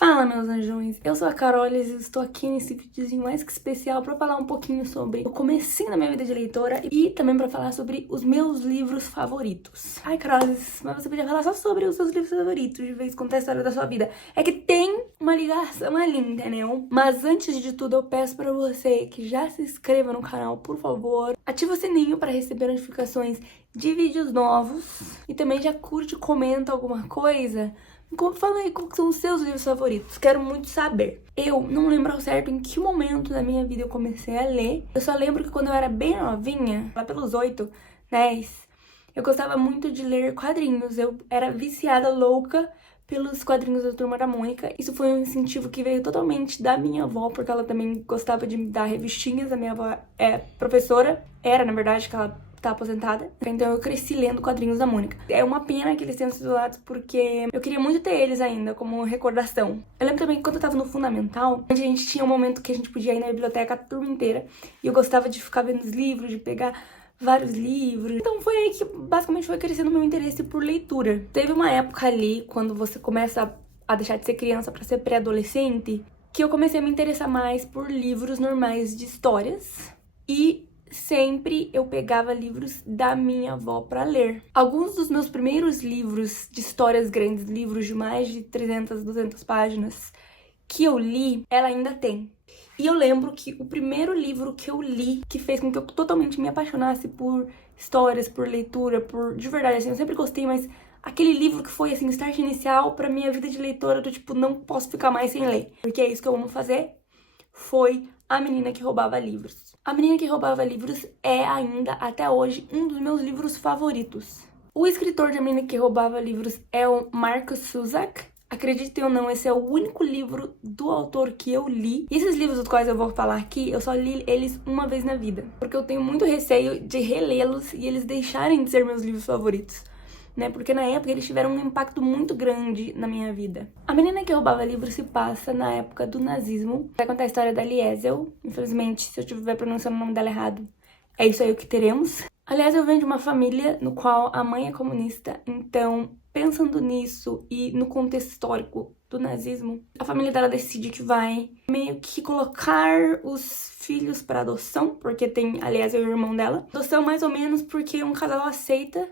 Fala, meus anjões, eu sou a Carolis e estou aqui nesse videozinho mais que especial para falar um pouquinho sobre o comecinho da minha vida de leitora e também para falar sobre os meus livros favoritos. Ai, Carolis, mas você podia falar só sobre os seus livros favoritos, de vez em contar a história da sua vida. É que tem uma ligação ali, entendeu? Mas antes de tudo, eu peço para você que já se inscreva no canal, por favor. Ativa o sininho para receber notificações de vídeos novos e também já curte e comenta alguma coisa. Fala aí quais são os seus livros favoritos, quero muito saber. Eu não lembro ao certo em que momento da minha vida eu comecei a ler. Eu só lembro que quando eu era bem novinha, lá pelos 8, 10, eu gostava muito de ler quadrinhos. Eu era viciada, louca pelos quadrinhos da Turma da Mônica. Isso foi um incentivo que veio totalmente da minha avó, porque ela também gostava de me dar revistinhas. A minha avó é professora, era na verdade, que ela tá aposentada, então eu cresci lendo quadrinhos da Mônica. É uma pena que eles tenham sido isolados, porque eu queria muito ter eles ainda, como recordação. Eu lembro também que quando eu tava no fundamental, a gente tinha um momento que a gente podia ir na biblioteca a turma inteira, e eu gostava de ficar vendo os livros, de pegar vários livros. Então foi aí que basicamente foi crescendo o meu interesse por leitura. Teve uma época ali, quando você começa a deixar de ser criança pra ser pré-adolescente, que eu comecei a me interessar mais por livros normais de histórias, e sempre eu pegava livros da minha avó pra ler. Alguns dos meus primeiros livros de histórias grandes, livros de mais de 300, 200 páginas, que eu li, ela ainda tem. E eu lembro que o primeiro livro que eu li, que fez com que eu totalmente me apaixonasse por histórias, por leitura, de verdade, assim, eu sempre gostei, mas aquele livro que foi, assim, o start inicial pra minha vida de leitora, do tipo, não posso ficar mais sem ler, porque é isso que eu amo fazer, foi A Menina que Roubava Livros. A Menina que Roubava Livros é ainda, até hoje, um dos meus livros favoritos. O escritor de A Menina que Roubava Livros é o Markus Zusak. Acreditem ou não, esse é o único livro do autor que eu li. E esses livros dos quais eu vou falar aqui, eu só li eles uma vez na vida, porque eu tenho muito receio de relê-los e eles deixarem de ser meus livros favoritos, né? Porque na época eles tiveram um impacto muito grande na minha vida. A Menina que Roubava Livros se passa na época do nazismo. Vai contar a história da Liesel. Infelizmente, se eu estiver pronunciando o nome dela errado, é isso aí o que teremos. A Liesel vem de uma família no qual a mãe é comunista, então, pensando nisso e no contexto histórico do nazismo, a família dela decide que vai meio que colocar os filhos para adoção, porque tem a Liesel e o irmão dela. Adoção mais ou menos porque um casal aceita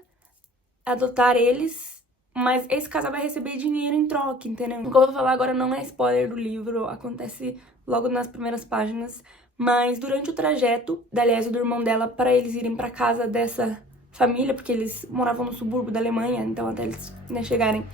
adotar eles, mas esse casal vai receber dinheiro em troca, entendeu? O que eu vou falar agora não é spoiler do livro, acontece logo nas primeiras páginas, mas durante o trajeto da Liesel e do irmão dela para eles irem para casa dessa família, porque eles moravam no subúrbio da Alemanha, então até eles, né, chegarem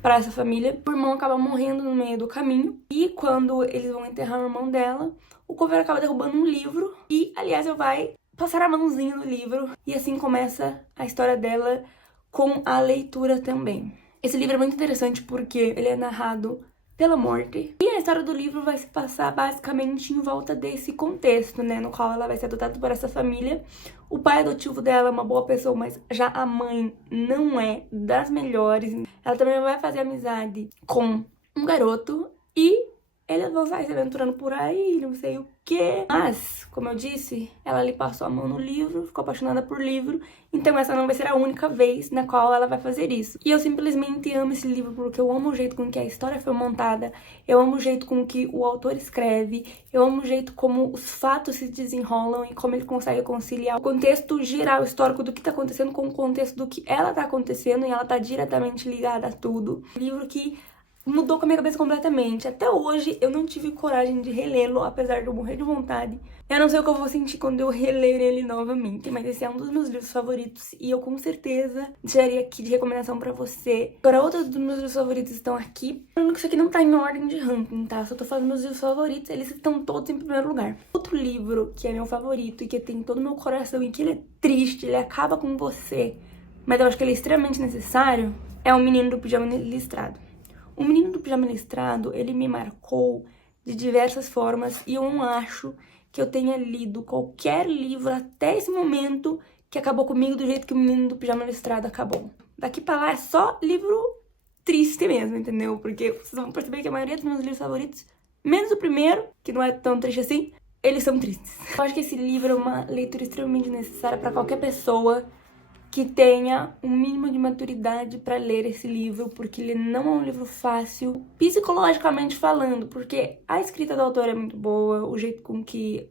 para essa família, o irmão acaba morrendo no meio do caminho, e quando eles vão enterrar o irmão dela, o coveiro acaba derrubando um livro e a Liesel vai passar a mãozinha no livro, e assim começa a história dela com a leitura também. Esse livro é muito interessante porque ele é narrado pela morte, e a história do livro vai se passar basicamente em volta desse contexto, né, no qual ela vai ser adotada por essa família. O pai adotivo dela é uma boa pessoa, mas já a mãe não é das melhores. Ela também vai fazer amizade com um garoto e eles vão sair se aventurando por aí, não sei o quê. Mas, como eu disse, ela lhe passou a mão no livro, ficou apaixonada por livro, então essa não vai ser a única vez na qual ela vai fazer isso. E eu simplesmente amo esse livro porque eu amo o jeito com que a história foi montada, eu amo o jeito com que o autor escreve, eu amo o jeito como os fatos se desenrolam e como ele consegue conciliar o contexto geral histórico do que tá acontecendo com o contexto do que ela tá acontecendo, e ela tá diretamente ligada a tudo. Um livro que mudou com a minha cabeça completamente. Até hoje eu não tive coragem de relê-lo, apesar de eu morrer de vontade. Eu não sei o que eu vou sentir quando eu reler ele novamente, mas esse é um dos meus livros favoritos e eu com certeza deixaria aqui de recomendação pra você. Agora, outros dos meus livros favoritos estão aqui. Lembrando que isso aqui não tá em ordem de ranking, tá? Só tô falando meus livros favoritos, eles estão todos em primeiro lugar. Outro livro que é meu favorito e que tem todo o meu coração e que ele é triste, ele acaba com você, mas eu acho que ele é extremamente necessário, é O Menino do Pijama Listrado. O Menino do Pijama Listrado, ele me marcou de diversas formas e eu não acho que eu tenha lido qualquer livro até esse momento que acabou comigo do jeito que O Menino do Pijama Listrado acabou. Daqui pra lá é só livro triste mesmo, entendeu? Porque vocês vão perceber que a maioria dos meus livros favoritos, menos o primeiro, que não é tão triste assim, eles são tristes. Eu acho que esse livro é uma leitura extremamente necessária pra qualquer pessoa que tenha um mínimo de maturidade para ler esse livro, porque ele não é um livro fácil, psicologicamente falando, porque a escrita do autor é muito boa, o jeito com que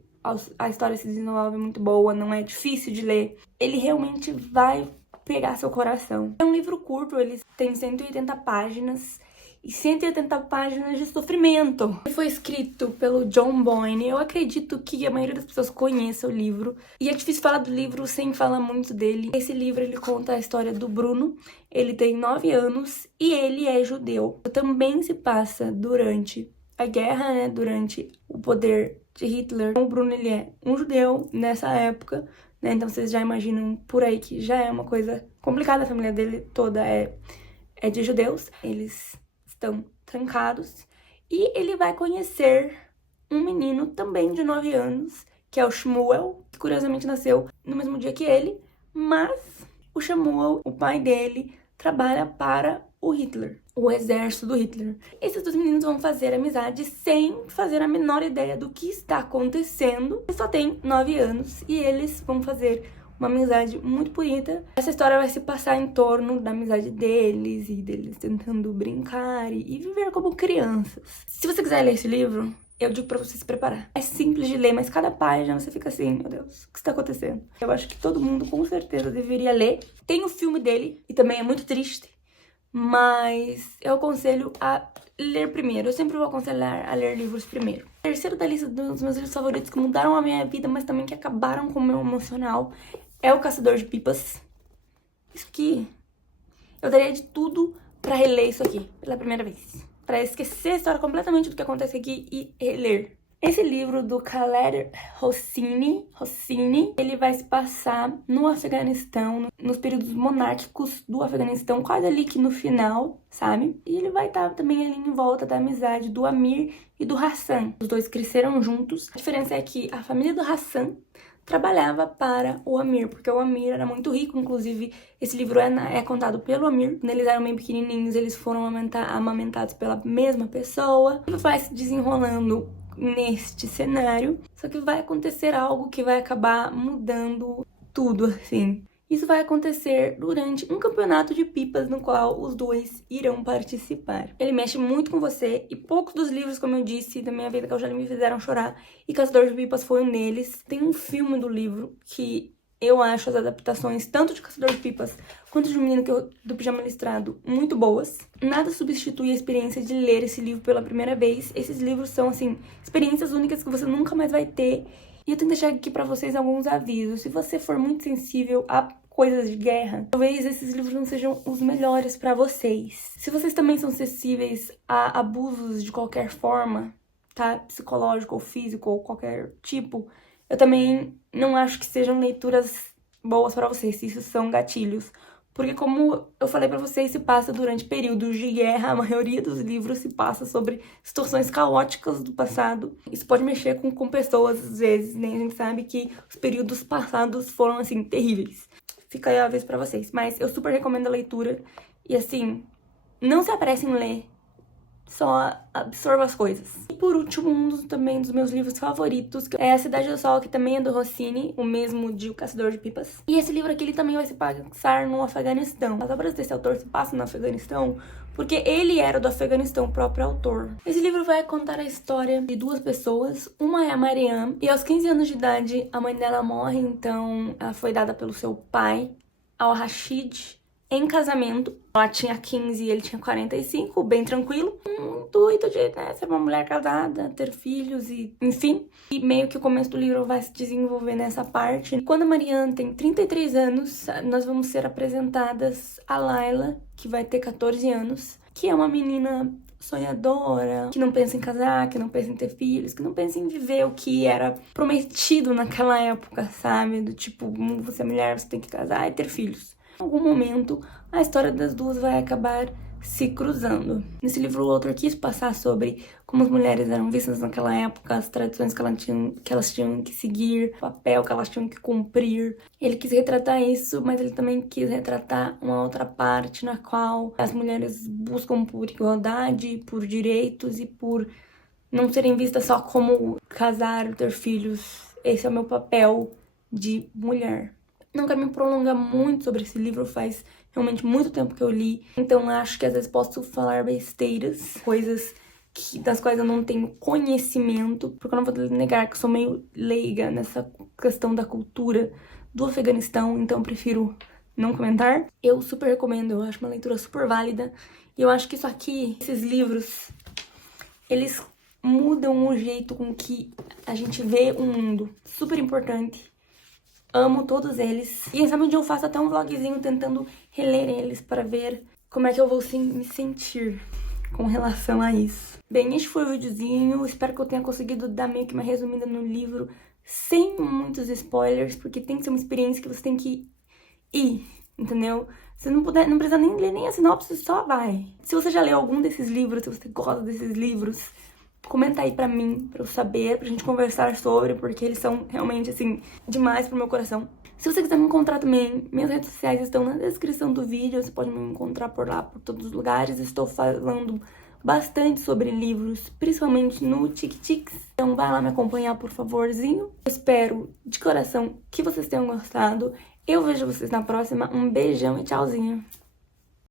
a história se desenvolve é muito boa, não é difícil de ler. Ele realmente vai pegar seu coração. É um livro curto, ele tem 180 páginas, e 180 páginas de sofrimento. Ele foi escrito pelo John Boyne. Eu acredito que a maioria das pessoas conheça o livro. E é difícil falar do livro sem falar muito dele. Esse livro, ele conta a história do Bruno. Ele tem 9 anos e ele é judeu. Também se passa durante a guerra, né? Durante o poder de Hitler. O Bruno, ele é um judeu nessa época, né? Então vocês já imaginam por aí que já é uma coisa complicada. A família dele toda é de judeus. Eles estão trancados, e ele vai conhecer um menino também de 9 anos, que é o Shmuel, que curiosamente nasceu no mesmo dia que ele, mas o Shmuel, o pai dele, trabalha para o Hitler, o exército do Hitler. Esses dois meninos vão fazer amizade sem fazer a menor ideia do que está acontecendo. Eles só têm 9 anos e eles vão fazer uma amizade muito bonita. Essa história vai se passar em torno da amizade deles e deles tentando brincar e viver como crianças. Se você quiser ler esse livro, eu digo pra você se preparar. É simples de ler, mas cada página você fica assim, meu Deus, o que está acontecendo? Eu acho que todo mundo com certeza deveria ler. Tem o filme dele, e também é muito triste, mas eu aconselho a ler primeiro. Eu sempre vou aconselhar a ler livros primeiro. O terceiro da lista dos meus livros favoritos que mudaram a minha vida, mas também que acabaram com o meu emocional, é O Caçador de Pipas. Isso aqui, eu daria de tudo pra reler isso aqui pela primeira vez. Pra esquecer a história completamente do que acontece aqui e reler. Esse livro do Khaled Hosseini, ele vai se passar no Afeganistão, nos períodos monárquicos do Afeganistão, quase ali que no final, sabe? E ele vai estar também ali em volta da amizade do Amir e do Hassan. Os dois cresceram juntos. A diferença é que a família do Hassan trabalhava para o Amir, porque o Amir era muito rico. Inclusive, esse livro é contado pelo Amir. Quando eles eram bem pequenininhos, eles foram amamentados pela mesma pessoa. E vai se desenrolando neste cenário, só que vai acontecer algo que vai acabar mudando tudo, assim. Isso vai acontecer durante um campeonato de pipas no qual os dois irão participar. Ele mexe muito com você, e poucos dos livros, como eu disse, da minha vida que já me fizeram chorar, e Caçador de Pipas foi um deles. Tem um filme do livro que eu acho as adaptações, tanto de Caçador de Pipas quanto de Menino do Pijama Listrado, muito boas. Nada substitui a experiência de ler esse livro pela primeira vez. Esses livros são, assim, experiências únicas que você nunca mais vai ter. E eu tenho que deixar aqui pra vocês alguns avisos. Se você for muito sensível a coisas de guerra, talvez esses livros não sejam os melhores pra vocês. Se vocês também são sensíveis a abusos de qualquer forma, tá? Psicológico ou físico ou qualquer tipo, eu também não acho que sejam leituras boas pra vocês, se isso são gatilhos. Porque, como eu falei pra vocês, se passa durante períodos de guerra. A maioria dos livros se passa sobre situações caóticas do passado. Isso pode mexer com pessoas, às vezes, né? A gente sabe que os períodos passados foram, assim, terríveis. Fica aí a vez pra vocês. Mas eu super recomendo a leitura. E, assim, não se apressem em ler. Só absorva as coisas. E por último, também dos meus livros favoritos é A Cidade do Sol, que também é do Hosseini, o mesmo de O Caçador de Pipas. E esse livro aqui, ele também vai se passar no Afeganistão. As obras desse autor se passam no Afeganistão porque ele era do Afeganistão, o próprio autor. Esse livro vai contar a história de duas pessoas. Uma é a Mariam, e aos 15 anos de idade a mãe dela morre, então ela foi dada pelo seu pai, Al-Rashid, em casamento. Ela tinha 15 e ele tinha 45, bem tranquilo. Um intuito de, né, ser uma mulher casada, ter filhos e enfim. E meio que o começo do livro vai se desenvolver nessa parte. Quando a Marianne tem 33 anos, nós vamos ser apresentadas a Layla, que vai ter 14 anos, que é uma menina sonhadora, que não pensa em casar, que não pensa em ter filhos, que não pensa em viver o que era prometido naquela época, sabe? Do tipo, você é mulher, você tem que casar e ter filhos. Em algum momento, a história das duas vai acabar se cruzando. Nesse livro, o autor quis passar sobre como as mulheres eram vistas naquela época, as tradições que elas tinham que seguir, o papel que elas tinham que cumprir. Ele quis retratar isso, mas ele também quis retratar uma outra parte na qual as mulheres buscam por igualdade, por direitos e por não serem vistas só como casar, ter filhos. Esse é o meu papel de mulher. Não quero me prolongar muito sobre esse livro, faz realmente muito tempo que eu li. Então acho que às vezes posso falar besteiras, coisas das quais eu não tenho conhecimento, porque eu não vou negar que eu sou meio leiga nessa questão da cultura do Afeganistão, então eu prefiro não comentar. Eu super recomendo, eu acho uma leitura super válida. E eu acho que isso aqui, esses livros, eles mudam o jeito com que a gente vê o mundo. Super importante. Amo todos eles. E sabe onde eu faço até um vlogzinho tentando reler eles para ver como é que eu vou me sentir com relação a isso. Bem, este foi o videozinho. Espero que eu tenha conseguido dar meio que uma resumida no livro sem muitos spoilers, porque tem que ser uma experiência que você tem que ir, entendeu? Se não puder, não precisa nem ler nem a sinopse, só vai. Se você já leu algum desses livros, se você gosta desses livros, comenta aí pra mim, pra eu saber, pra gente conversar sobre, porque eles são realmente, assim, demais pro meu coração. Se você quiser me encontrar também, minhas redes sociais estão na descrição do vídeo, você pode me encontrar por lá, por todos os lugares. Estou falando bastante sobre livros, principalmente no TikToks. Então vai lá me acompanhar, por favorzinho. Eu espero, de coração, que vocês tenham gostado. Eu vejo vocês na próxima. Um beijão e tchauzinho!